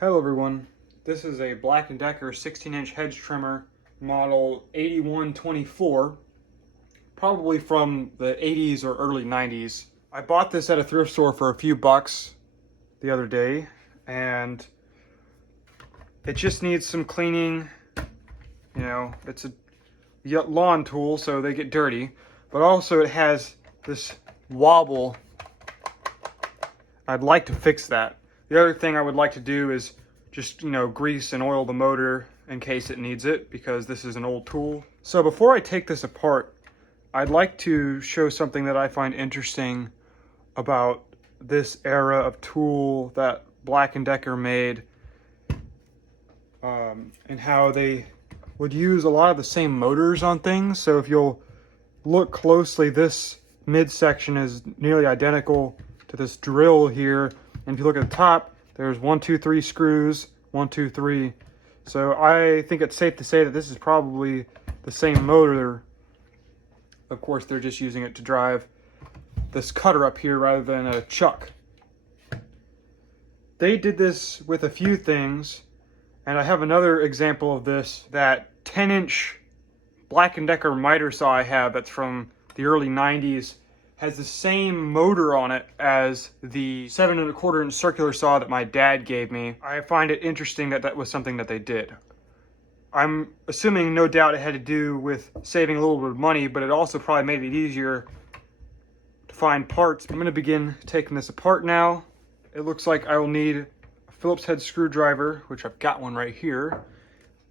Hello everyone, this is a Black & Decker 16-inch hedge trimmer model 8124, probably from the 80s or early 90s. I bought this at a thrift store for a few bucks the other day, and it just needs some cleaning. You know, it's a lawn tool, so they get dirty, but also it has this wobble. I'd like to fix that. The other thing I would like to do is just, grease and oil the motor in case it needs it, because this is an old tool. So before I take this apart, I'd like to show something that I find interesting about this era of tool that Black & Decker made, and how they would use a lot of the same motors on things. So if you'll look closely, this midsection is nearly identical to this drill here. And if you look at the top, there's 1, 2, 3 screws, 1, 2, 3. So I think it's safe to say that this is probably the same motor. Of course, they're just using it to drive this cutter up here rather than a chuck. They did this with a few things, and I have another example of this. That 10-inch Black & Decker miter saw I have that's from the early 90s has the same motor on it as the 7 1/4 inch circular saw that my dad gave me. I find it interesting that that was something that they did. I'm assuming no doubt it had to do with saving a little bit of money, but it also probably made it easier to find parts. I'm going to begin taking this apart now. It looks like I will need a Phillips head screwdriver, which I've got one right here,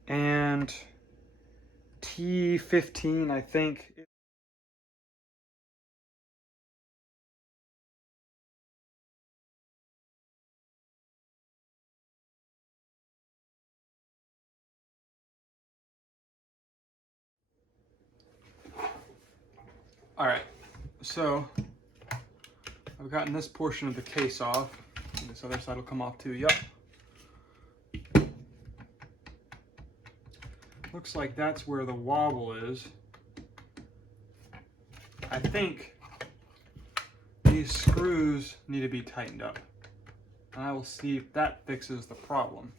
and T15, I think. All right, so I've gotten this portion of the case off. And this other side will come off too. Yep. Looks like that's where the wobble is. I think these screws need to be tightened up. And I will see if that fixes the problem.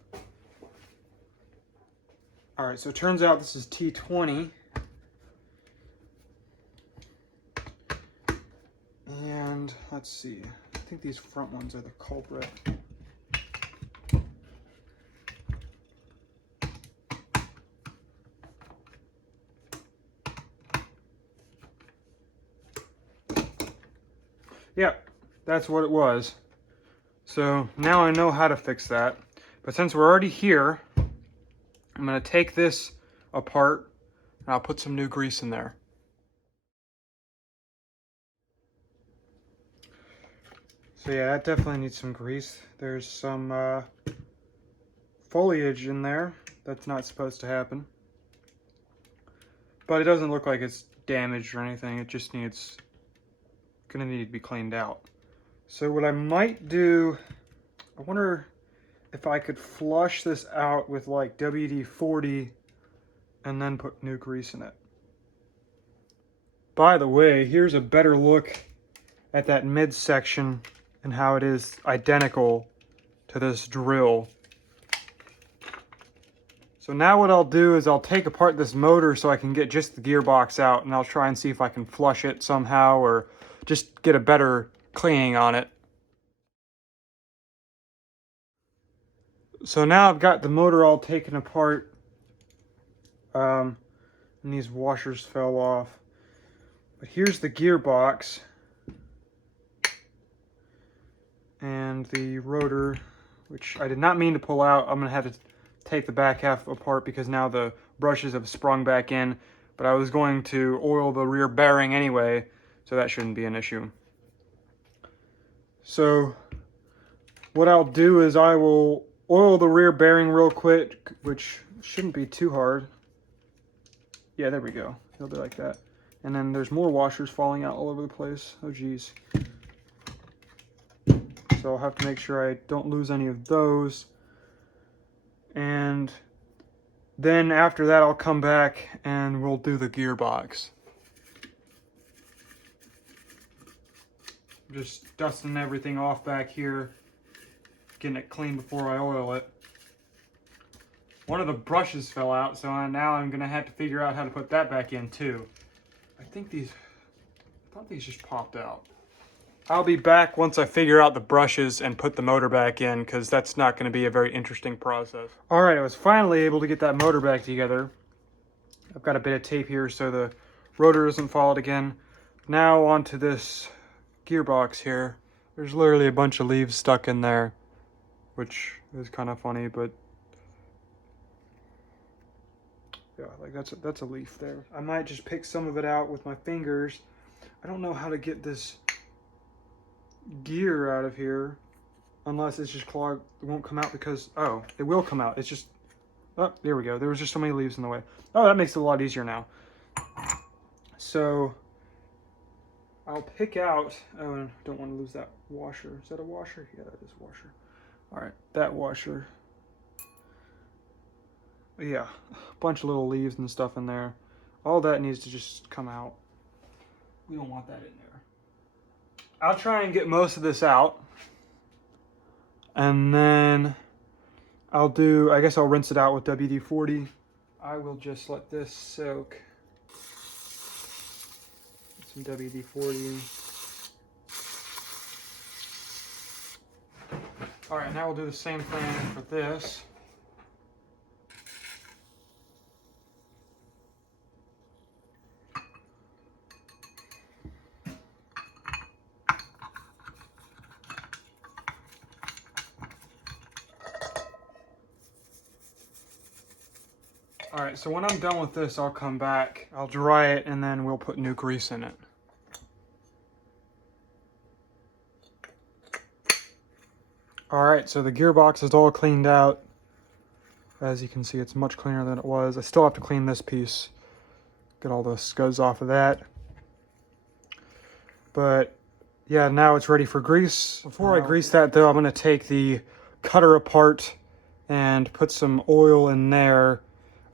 All right, so it turns out this is T20. And let's see, I think these front ones are the culprit. Yep, that's what it was. So now I know how to fix that. But since we're already here, I'm going to take this apart and I'll put some new grease in there. So yeah, that definitely needs some grease. There's some foliage in there that's not supposed to happen. But it doesn't look like it's damaged or anything. It just needs, gonna need to be cleaned out. So what I might do, I wonder if I could flush this out with like WD-40 and then put new grease in it. By the way, here's a better look at that midsection and how it is identical to this drill. So now what I'll do is I'll take apart this motor so I can get just the gearbox out, and I'll try and see if I can flush it somehow or just get a better cleaning on it. So now I've got the motor all taken apart, and these washers fell off. But here's the gearbox and the rotor, which I did not mean to pull out. I'm gonna have to take the back half apart because now the brushes have sprung back in, but I was going to oil the rear bearing anyway, so that shouldn't be an issue. So what I'll do is I will oil the rear bearing real quick, which shouldn't be too hard. Yeah, there we go. It'll be like that. And then there's more washers falling out all over the place. Oh geez. So I'll have to make sure I don't lose any of those. And then after that, I'll come back and we'll do the gearbox. Just dusting everything off back here. getting it clean before I oil it. One of the brushes fell out, so now I'm gonna have to figure out how to put that back in too. I thought these just popped out. I'll be back once I figure out the brushes and put the motor back in, because that's not going to be a very interesting process. All right, I was finally able to get that motor back together. I've got a bit of tape here so the rotor doesn't fall out again. Now onto this gearbox here. There's literally a bunch of leaves stuck in there, which is kind of funny, but yeah, like that's a leaf there. I might just pick some of it out with my fingers. I don't know how to get this gear out of here unless it's just clogged. It won't come out because, oh, it will come out. It's just, oh, there we go. There was just so many leaves in the way. Oh, that makes it a lot easier now. So I'll pick out, oh, I don't want to lose that washer. Is that a washer? Yeah, that is a washer. All right, that washer. Yeah, a bunch of little leaves and stuff in there. All that needs to just come out. We don't want that in there. I'll try and get most of this out. And then I guess I'll rinse it out with WD-40. I will just let this soak. Some WD-40. All right, now we'll do the same thing for this. All right, so when I'm done with this, I'll come back, I'll dry it, and then we'll put new grease in it. All right, so the gearbox is all cleaned out. As you can see, it's much cleaner than it was. I still have to clean this piece, get all the scuds off of that. But yeah, now it's ready for grease. Before I grease that though, I'm gonna take the cutter apart and put some oil in there.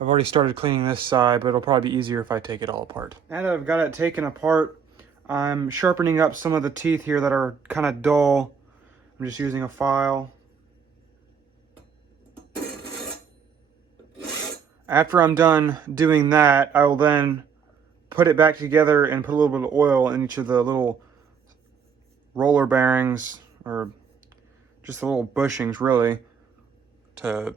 I've already started cleaning this side, but it'll probably be easier if I take it all apart. Now that I've got it taken apart, I'm sharpening up some of the teeth here that are kind of dull. I'm just using a file. After I'm done doing that, I will then put it back together and put a little bit of oil in each of the little roller bearings, or just the little bushings really, to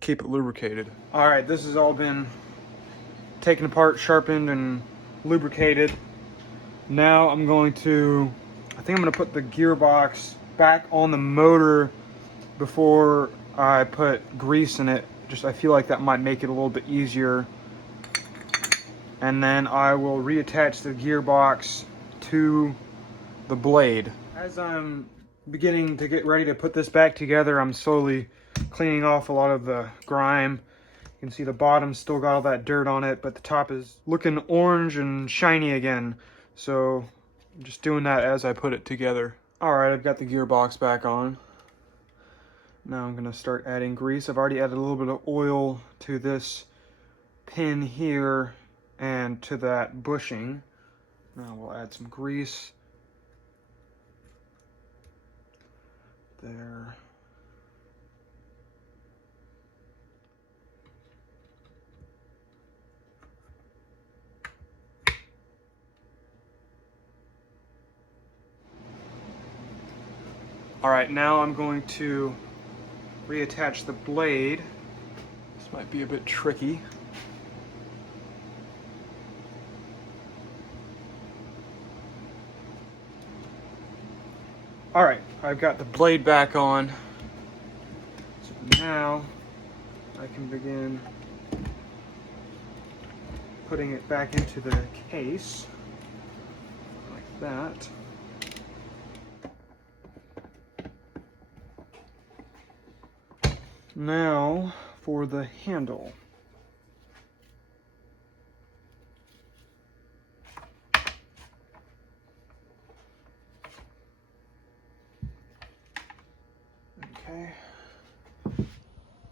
keep it lubricated. All right, this has all been taken apart, sharpened, and lubricated. Now I think I'm gonna put the gearbox back on the motor before I put grease in it. I feel like that might make it a little bit easier. And then I will reattach the gearbox to the blade. As I'm beginning to get ready to put this back together, I'm slowly cleaning off a lot of the grime. You can see the bottom still got all that dirt on it, but the top is looking orange and shiny again. So I'm just doing that as I put it together. All right, I've got the gearbox back on. Now I'm gonna start adding grease. I've already added a little bit of oil to this pin here and to that bushing. Now we'll add some grease. There. All right, now I'm going to reattach the blade. This might be a bit tricky. All right, I've got the blade back on. So now I can begin putting it back into the case like that. Now for the handle. Okay.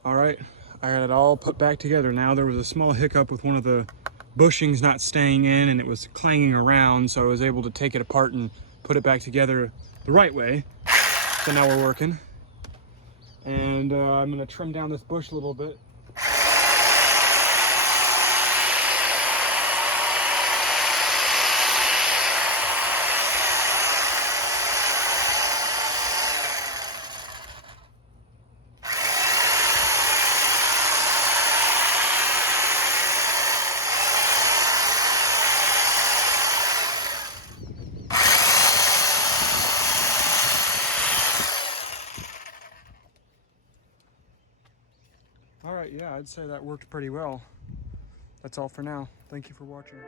All right, I got it all put back together now. There was a small hiccup with one of the bushings not staying in and it was clanging around, so I was able to take it apart and put it back together the right way. So now we're working. And I'm going to trim down this bush a little bit. All right, yeah, I'd say that worked pretty well. That's all for now. Thank you for watching.